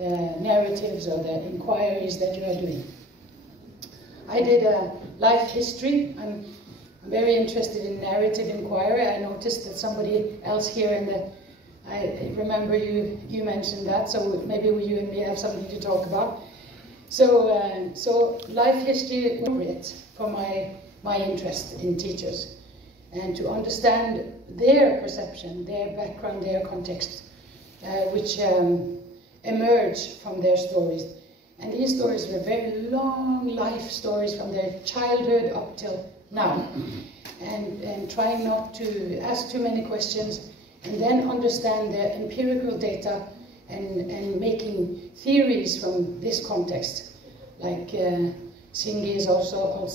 narratives or the inquiries that you are doing. I did a life history. I'm very interested in narrative inquiry. I noticed that somebody else here in the, I remember you mentioned that, so maybe you and me have something to talk about. So, so life history is appropriate for my interest in teachers, and to understand their perception, their background, their context, which emerge from their stories. And these stories were very long life stories from their childhood up till now. And trying not to ask too many questions, and then understand the empirical data and making theories from this context. Like Singhi is also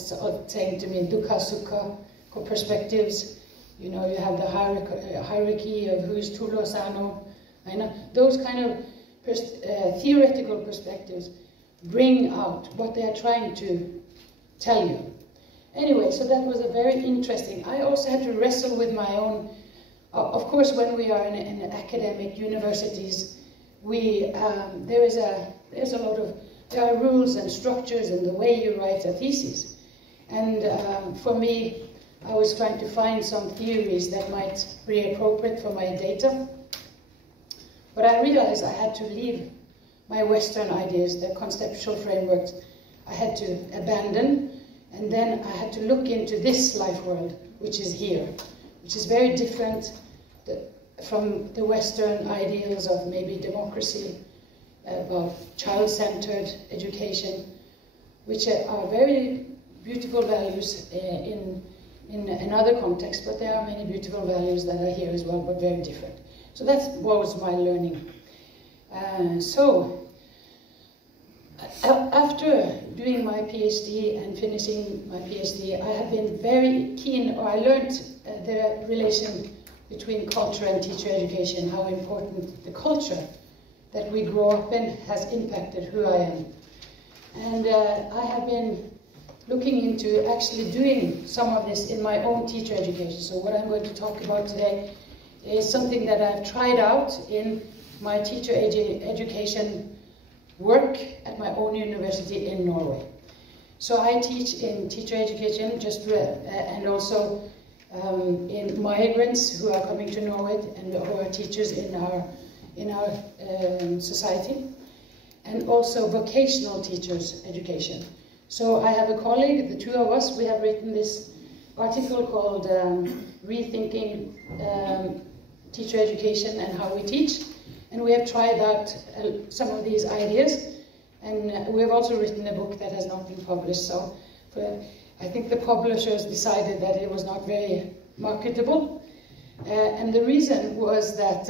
saying to me, Dukkha Sukha perspectives. You know, you have the hierarchy of who is Tulo Sano. Those kind of theoretical perspectives bring out what they are trying to tell you. Anyway, so that was a very interesting. I also had to wrestle with my own. Of course, when we are in academic universities, there's a lot of, there are rules and structures in the way you write a thesis. And for me, I was trying to find some theories that might be appropriate for my data. But I realized I had to leave my Western ideas, the conceptual frameworks, I had to abandon, and then I had to look into this life world, which is here, which is very different from the Western ideals of maybe democracy, about child-centered education, which are very beautiful values in another context, but there are many beautiful values that are here as well, but very different. So that was my learning. So, after doing my PhD and finishing my PhD, I have been very keen, or I learned the relation between culture and teacher education, how important the culture that we grow up in has impacted who I am. And I have been looking into actually doing some of this in my own teacher education. So what I'm going to talk about today is something that I've tried out in my teacher education work at my own university in Norway. So I teach in teacher education, and also in migrants who are coming to Norway and who are teachers in our society, and also vocational teachers education. So I have a colleague, the two of us, we have written this article called Rethinking Teacher Education and How We Teach. And we have tried out some of these ideas, and we have also written a book that has not been published. So I think the publishers decided that it was not very marketable. And the reason was that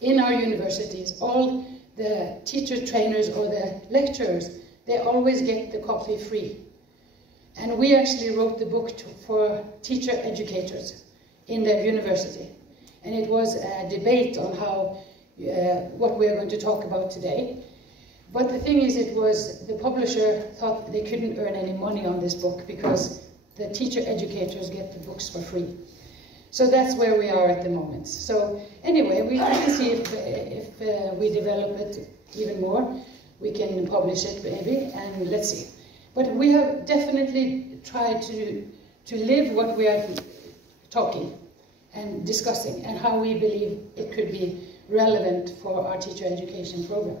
in our universities, all the teacher trainers or the lecturers, they always get the copy free. And we actually wrote the book for teacher educators in their university. And it was a debate on how, what we are going to talk about today. But the thing is, the publisher thought they couldn't earn any money on this book because the teacher educators get the books for free. So that's where we are at the moment. So anyway, we can see if we develop it even more, we can publish it maybe, and let's see. But we have definitely tried to live what we are talking and discussing, and how we believe it could be relevant for our teacher education program.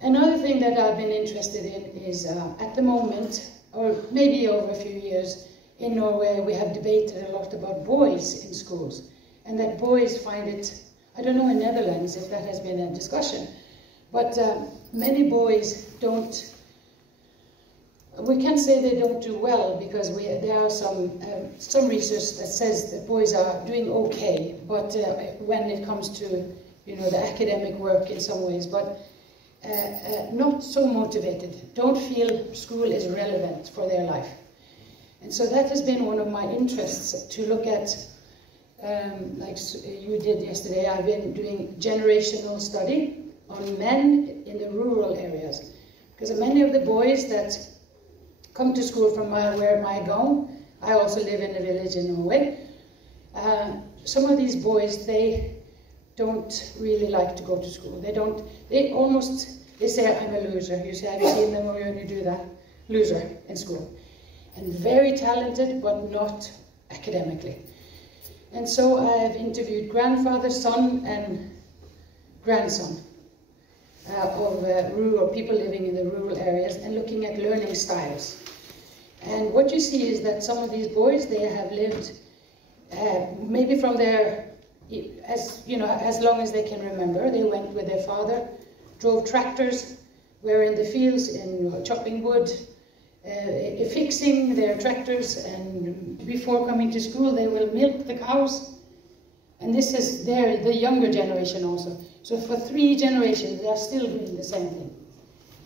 Another thing that I've been interested in is at the moment, or maybe over a few years, in Norway we have debated a lot about boys in schools, and that boys find it, I don't know in Netherlands if that has been a discussion, but many boys don't, we can't say they don't do well, because there are some research that says that boys are doing okay, but when it comes to, you know, the academic work in some ways, but not so motivated, don't feel school is relevant for their life. And so that has been one of my interests, to look at, like you did yesterday, I've been doing generational study on men in the rural areas. Because many of the boys that come to school from where I go, I also live in a village in Norway, some of these boys, they don't really like to go to school. They say, I'm a loser. You say, have you seen them when you do that? Loser in school. And very talented, but not academically. And so I have interviewed grandfather, son, and grandson of rural people living in the rural areas and looking at learning styles. And what you see is that some of these boys, they have lived maybe from as long as they can remember. They went with their father, drove tractors, were in the fields in chopping wood, fixing their tractors, and before coming to school they will milk the cows. And this is the younger generation also. So for 3 generations they are still doing the same thing.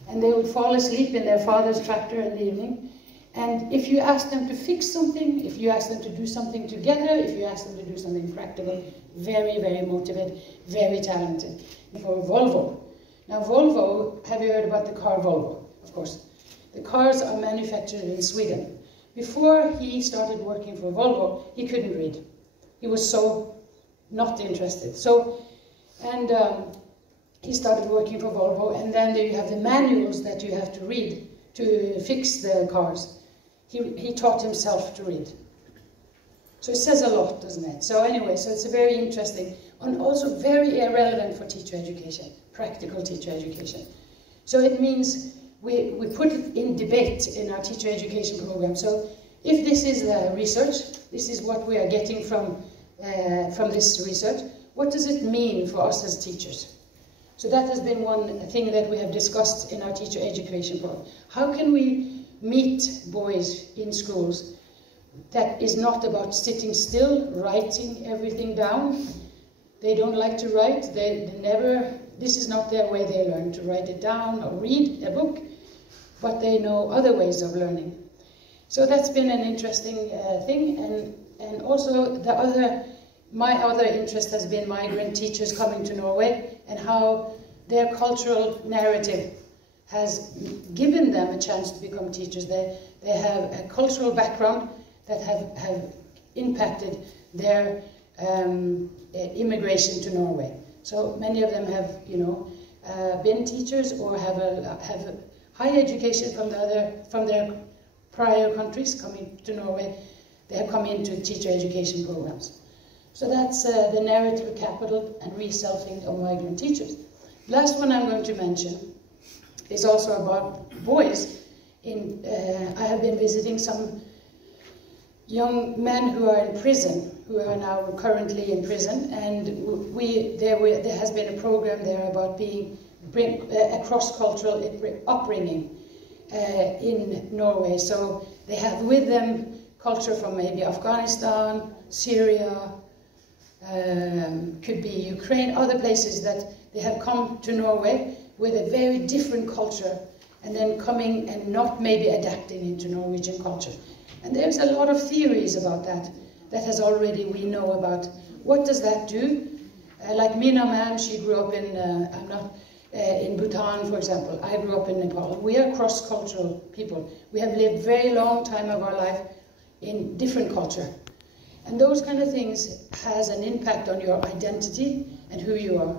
And they would fall asleep in their father's tractor in the evening. And if you ask them to fix something, if you ask them to do something together, if you ask them to do something practical, very, very motivated, very talented. For Volvo. Now Volvo, have you heard about the car Volvo? Of course. The cars are manufactured in Sweden. Before he started working for Volvo, he couldn't read. He was so not interested. He started working for Volvo, and then you have the manuals that you have to read to fix the cars. He taught himself to read. So it says a lot, doesn't it? So anyway, so it's a very interesting and also very irrelevant for teacher education, practical teacher education. So it means we put it in debate in our teacher education program. So if this is the research, this is what we are getting from this research, what does it mean for us as teachers? So that has been one thing that we have discussed in our teacher education program. How can we meet boys in schools that is not about sitting still, writing everything down? They don't like to write. This is not their way they learn, to write it down or read a book, but they know other ways of learning. So that's been an interesting thing, and also my other interest has been migrant teachers coming to Norway and how their cultural narrative has given them a chance to become teachers. They have a cultural background that have impacted their immigration to Norway. So many of them have, been teachers or have a high education from their prior countries coming to Norway. They have come into teacher education programs. So that's the narrative capital and reselfing of migrant teachers. Last one I'm going to mention is also about boys. I have been visiting some young men who are in prison, who are now currently in prison, and there has been a program there about a cross-cultural upbringing in Norway. So they have with them culture from maybe Afghanistan, Syria, could be Ukraine, other places that they have come to Norway with a very different culture, and then coming and not maybe adapting into Norwegian culture. And there's a lot of theories about that has already we know about. What does that do? Like Mina ma'am, she grew up in Bhutan, for example. I grew up in Nepal. We are cross-cultural people. We have lived very long time of our life in different culture. And those kind of things has an impact on your identity and who you are.